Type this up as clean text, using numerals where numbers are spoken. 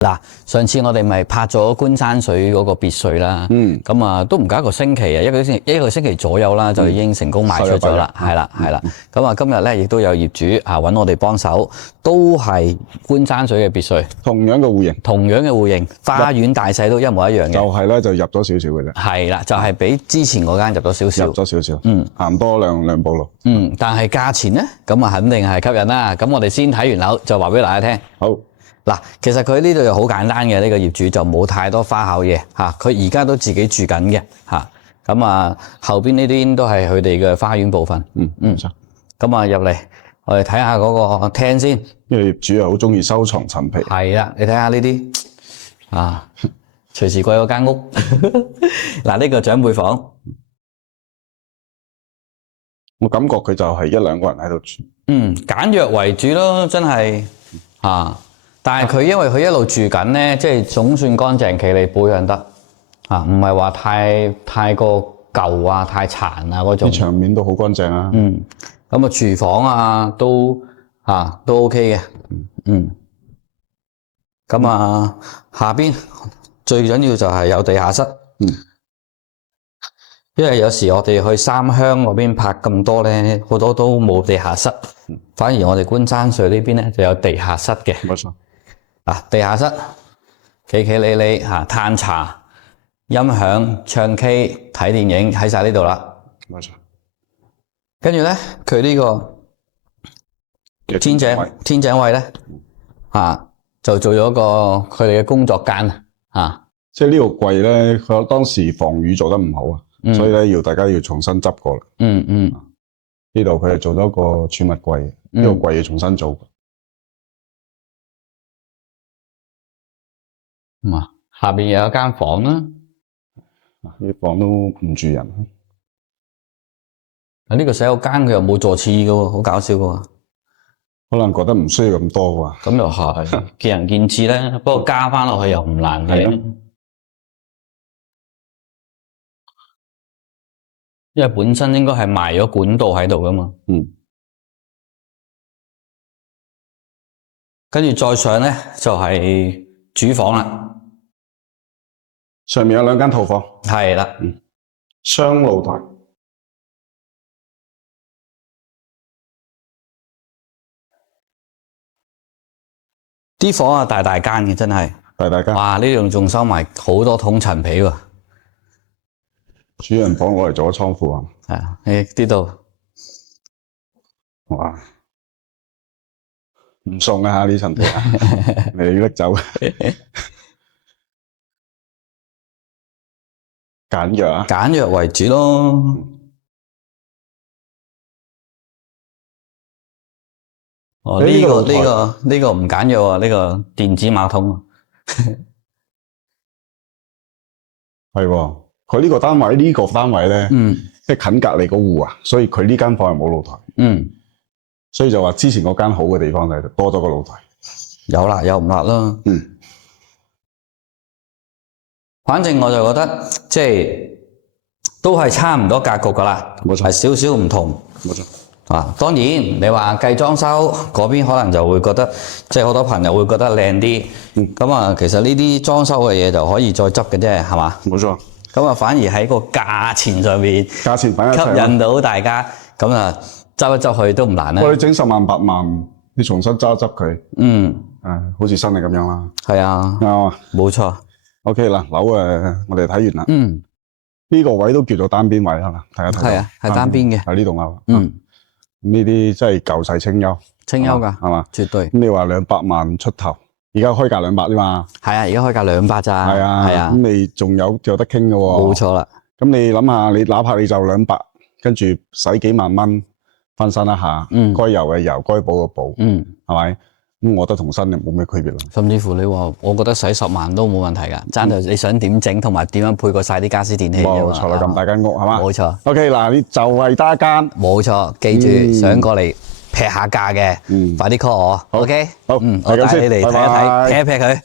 嗱，上次我哋咪拍咗觀山水嗰個別墅啦，咁啊都唔夠一個星期啊，一個星期左右啦，就已經成功賣出咗啦，係啦，咁啊今日咧亦都有業主揾我哋幫手，都係觀山水嘅別墅，同樣嘅戶型，花園大細都一模一樣嘅，就係咧就入咗少少嘅啫，係啦，就係比之前嗰間入咗少少，行多兩步路，但係價錢咧，咁啊肯定係吸引啦，咁我哋先睇完樓就話俾大家聽，好。嗱，其實佢呢度就好簡單嘅，呢個業主就冇太多花巧嘢嚇，佢而家都自己住緊嘅嚇，咁啊後邊呢啲都係佢哋嘅花園部分，咁啊入嚟我哋睇下嗰個廳先，因為業主又好中意收藏陳皮，係啦，你睇下呢啲啊，隨時貴過間屋，嗱呢個長輩房，我感覺佢就係一兩個人喺度住，簡約為主咯，真係啊。但係佢因為佢一路住緊咧，即係總算乾淨企理保養得啊，唔係話太過舊啊、太殘啊嗰種。啲牆面都好乾淨啊。咁啊廚房啊都 OK 嘅。咁啊下邊最緊要就係有地下室。因為有時我哋去三鄉嗰邊拍咁多咧，好多都冇地下室，反而我哋觀山水呢邊咧就有地下室嘅。冇錯。地下室企理理嚇，嘆茶、音響、唱 K、睇電影喺晒呢度啦。冇錯。跟住咧，佢呢個天井位咧就做咗個佢哋嘅工作間啊。即係呢個櫃咧，佢當時防雨做得唔好啊，所以咧大家要重新執過啦。呢度佢係做咗個儲物櫃，呢個櫃要重新做。下邊有一間房啦，呢房都唔住人。呢個洗手間佢又冇坐廁嘅喎，好搞笑嘅喎。可能覺得唔需要咁多啩。咁又係，見仁見智咧。不過加翻落去又唔難嘅，因為本身應該係埋咗管道喺度噶嘛。跟住再上咧就係主房啦。上面有兩間套房，係啦，雙露台，啲房啊大間嘅真係，大間。哇！呢度仲收埋好多桶陳皮喎。主人房攞嚟做咗倉庫啊。係啊，呢度，哇！唔送啊呢層皮啊，你要拎走。簡約為主咯。呢個唔簡約喎，呢個電子馬桶。係喎，佢呢個單位咧，即係近隔離個戶啊，所以佢呢間房係冇露台。所以就話之前嗰間好嘅地方就係多咗個露台。有辣有唔辣啦。反正我就覺得即係都係差唔多格局噶啦，冇錯，係少少唔同。冇錯。當然你話計裝修嗰邊可能就會覺得，即係好多朋友會覺得靚啲。咁其實呢啲裝修嘅嘢就可以再執嘅啫，係嘛？冇錯。咁反而喺個價錢上面，價錢擺一齊，吸引到大家。咁執一執去都唔難啦。我哋整10萬8萬，你重新執一執佢。好似新嘅咁樣啦。係啊。啱啊。冇錯。OK 啦，樓我哋睇完啦。呢個位都叫做單邊位係嘛？睇一睇。係啊，係單邊嘅。喺呢棟樓。呢啲真係舊世清幽。清幽㗎。係嘛？絕對。咁你話200萬出頭，而家開價200啫嘛。係啊，而家開價200咋。係啊。係啊。咁你仲有得傾㗎喎。冇錯啦。咁你諗下，你哪怕你就200，跟住使幾萬蚊翻新一下，該油嘅油，該補嘅補，係咪？咁我覺得同新嘅冇咩區別咯。甚至乎你話，我覺得使10萬都冇問題㗎，爭在你想點整同埋點樣配過晒啲家私電器啫嘛。冇錯啦，咁大間屋係嘛？冇錯。OK 嗱，你就係得一間。冇錯，記住想過嚟劈下價嘅，快啲 call 我。OK。好。我帶你嚟睇一睇，劈一劈佢。